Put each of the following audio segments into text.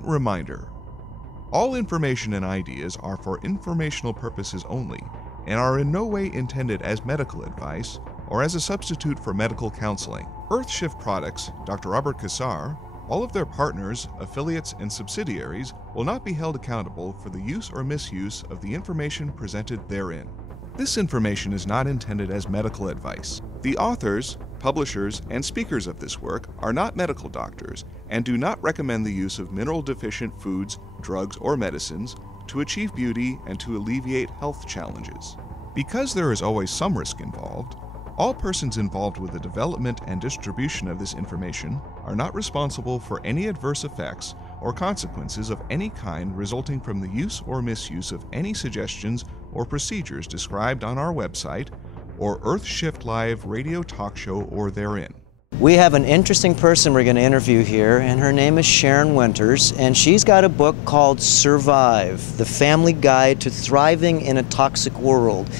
important reminder. All information and ideas are for informational purposes only and are in no way intended as medical advice or as a substitute for medical counseling. Earthshift Products, Dr. Robert Cassar, all of their partners, affiliates, and subsidiaries will not be held accountable for the use or misuse of the information presented therein. This information is not intended as medical advice. The authors, publishers, and speakers of this work are not medical doctors and do not recommend the use of mineral-deficient foods, drugs, or medicines to achieve beauty and to alleviate health challenges. Because there is always some risk involved, all persons involved with the development and distribution of this information are not responsible for any adverse effects or consequences of any kind resulting from the use or misuse of any suggestions or procedures described on our website or Earthshift Live radio talk show or therein. We have an interesting person we're going to interview here, and her name is Sharyn Wynters, and she's got a book called Survive, The Family Guide to Thriving in a Toxic World.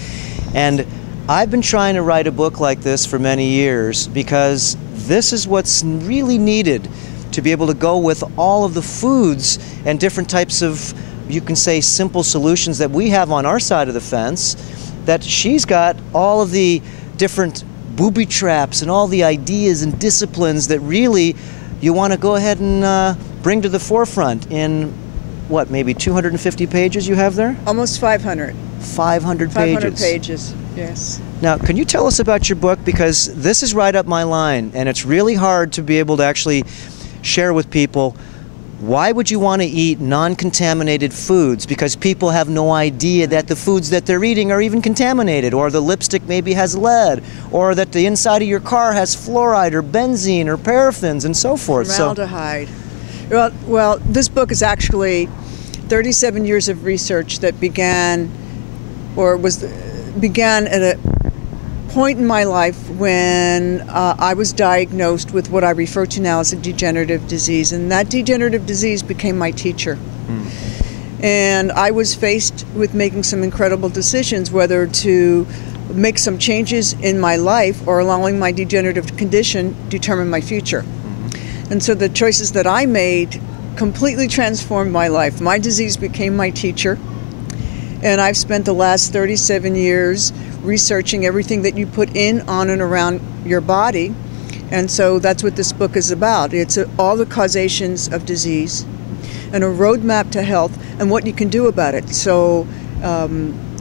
And I've been trying to write a book like this for many years because this is what's really needed to be able to go with all of the foods and different types of, you can say, simple solutions that we have on our side of the fence, that she's got all of the different booby traps and all the ideas and disciplines that really you want to go ahead and bring to the forefront in, what, maybe 250 pages you have there? Almost 500. 500 pages. 500 pages, yes. Now, can you tell us about your book? Because this is right up my line, and it's really hard to be able to actually share with people. Why would you want to eat non-contaminated foods? Because people have no idea that the foods that they're eating are even contaminated, or the lipstick maybe has lead, or that the inside of your car has fluoride or benzene or paraffins and so forth. Formaldehyde. Well, this book is actually 37 years of research that began at a point in my life when I was diagnosed with what I refer to now as a degenerative disease, and that degenerative disease became my teacher. And I was faced with making some incredible decisions, whether to make some changes in my life or allowing my degenerative condition determine my future. And so the choices that I made completely transformed my life. My disease became my teacher, and I've spent the last 37 years researching everything that you put in, on, and around your body. And so that's what this book is about. It's all the causations of disease and a roadmap to health and what you can do about it. So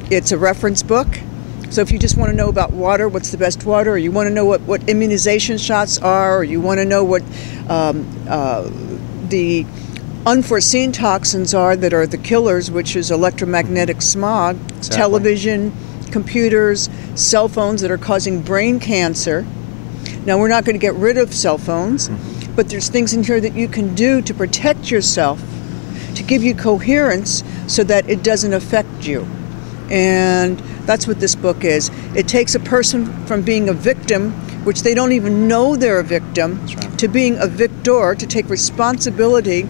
it's a reference book. So if you just want to know about water, what's the best water, or you want to know what immunization shots are, or you want to know what the unforeseen toxins are that are the killers, which is electromagnetic smog, exactly. Television, computers, cell phones that are causing brain cancer. Now, we're not going to get rid of cell phones, but there's things in here that you can do to protect yourself, to give you coherence so that it doesn't affect you. And that's what this book is. It takes a person from being a victim, which they don't even know they're a victim, right, to being a victor, to take responsibility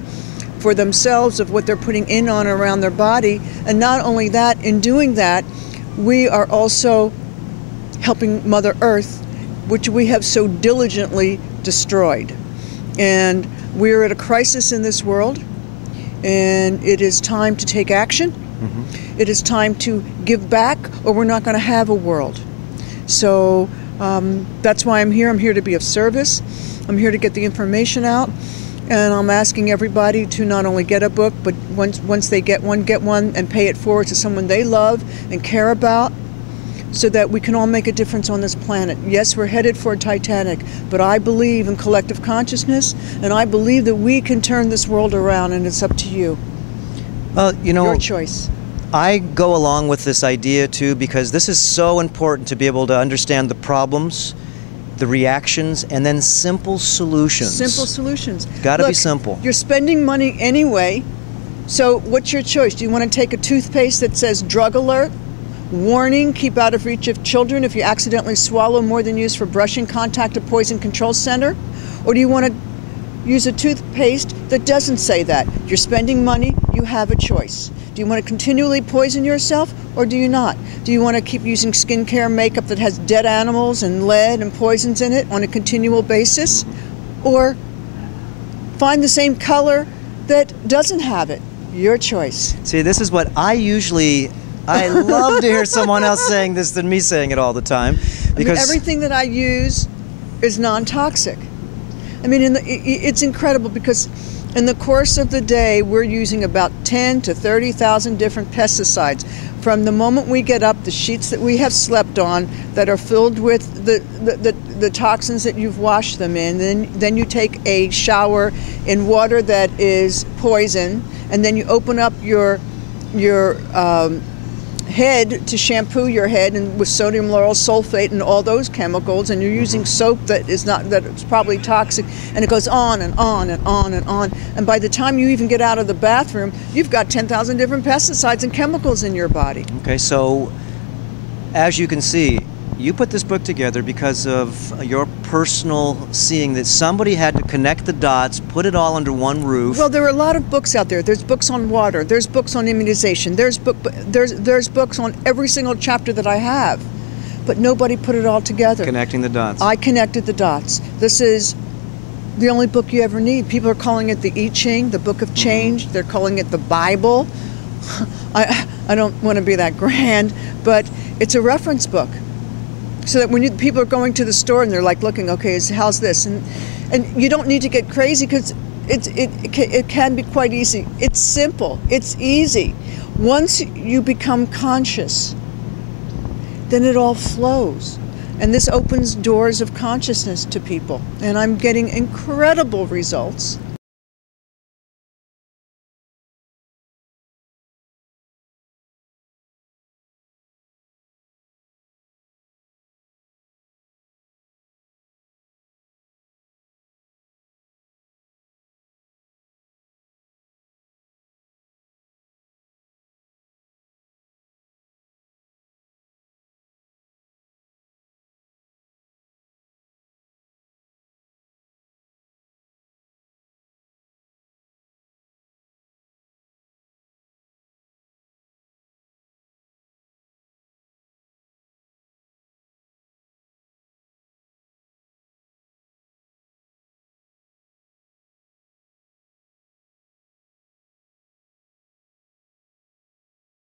for themselves of what they're putting in, on, around their body. And not only that, in doing that, we are also helping Mother Earth, which we have so diligently destroyed. And we're at a crisis in this world, and it is time to take action. It is time to give back, or we're not going to have a world. So that's why I'm here. I'm here to be of service. I'm here to get the information out. And I'm asking everybody to not only get a book, but once they get one and pay it forward to someone they love and care about, so that we can all make a difference on this planet. Yes, we're headed for Titanic, but I believe in collective consciousness, and I believe that we can turn this world around, and it's up to you. Well, you know, your choice. I go along with this idea too, because this is so important to be able to understand the problems, the reactions, and then simple solutions. Simple solutions. Gotta be simple. You're spending money anyway, so what's your choice? Do you want to take a toothpaste that says drug alert? Warning, keep out of reach of children if you accidentally swallow more than used for brushing, contact a poison control center? Or do you want to use a toothpaste that doesn't say that? You're spending money, you have a choice. Do you want to continually poison yourself, or do you not? Do you want to keep using skincare makeup that has dead animals and lead and poisons in it on a continual basis? Or find the same color that doesn't have it. Your choice. See, this is what I love to hear someone else saying this than me saying it all the time. Because everything that I use is non-toxic. I mean, it's incredible because in the course of the day, we're using about 10 to 30,000 different pesticides. From the moment we get up, the sheets that we have slept on that are filled with the toxins that you've washed them in, then you take a shower in water that is poison, and then you open up your head to shampoo your head and with sodium lauryl sulfate and all those chemicals, and you're using soap that's probably toxic, and it goes on and on and on and on, and by the time you even get out of the bathroom, you've got 10,000 different pesticides and chemicals in your body. Okay, so as you can see, you put this book together because of your personal seeing that somebody had to connect the dots, put it all under one roof. Well, there are a lot of books out there. There's books on water. There's books on immunization. There's books on every single chapter that I have, but nobody put it all together. Connecting the dots. I connected the dots. This is the only book you ever need. People are calling it the I Ching, the Book of Change. They're calling it the Bible. I don't want to be that grand, but it's a reference book. So that when people are going to the store and they're like looking, okay, how's this? And you don't need to get crazy because it can be quite easy. It's simple. It's easy. Once you become conscious, then it all flows. And this opens doors of consciousness to people. And I'm getting incredible results.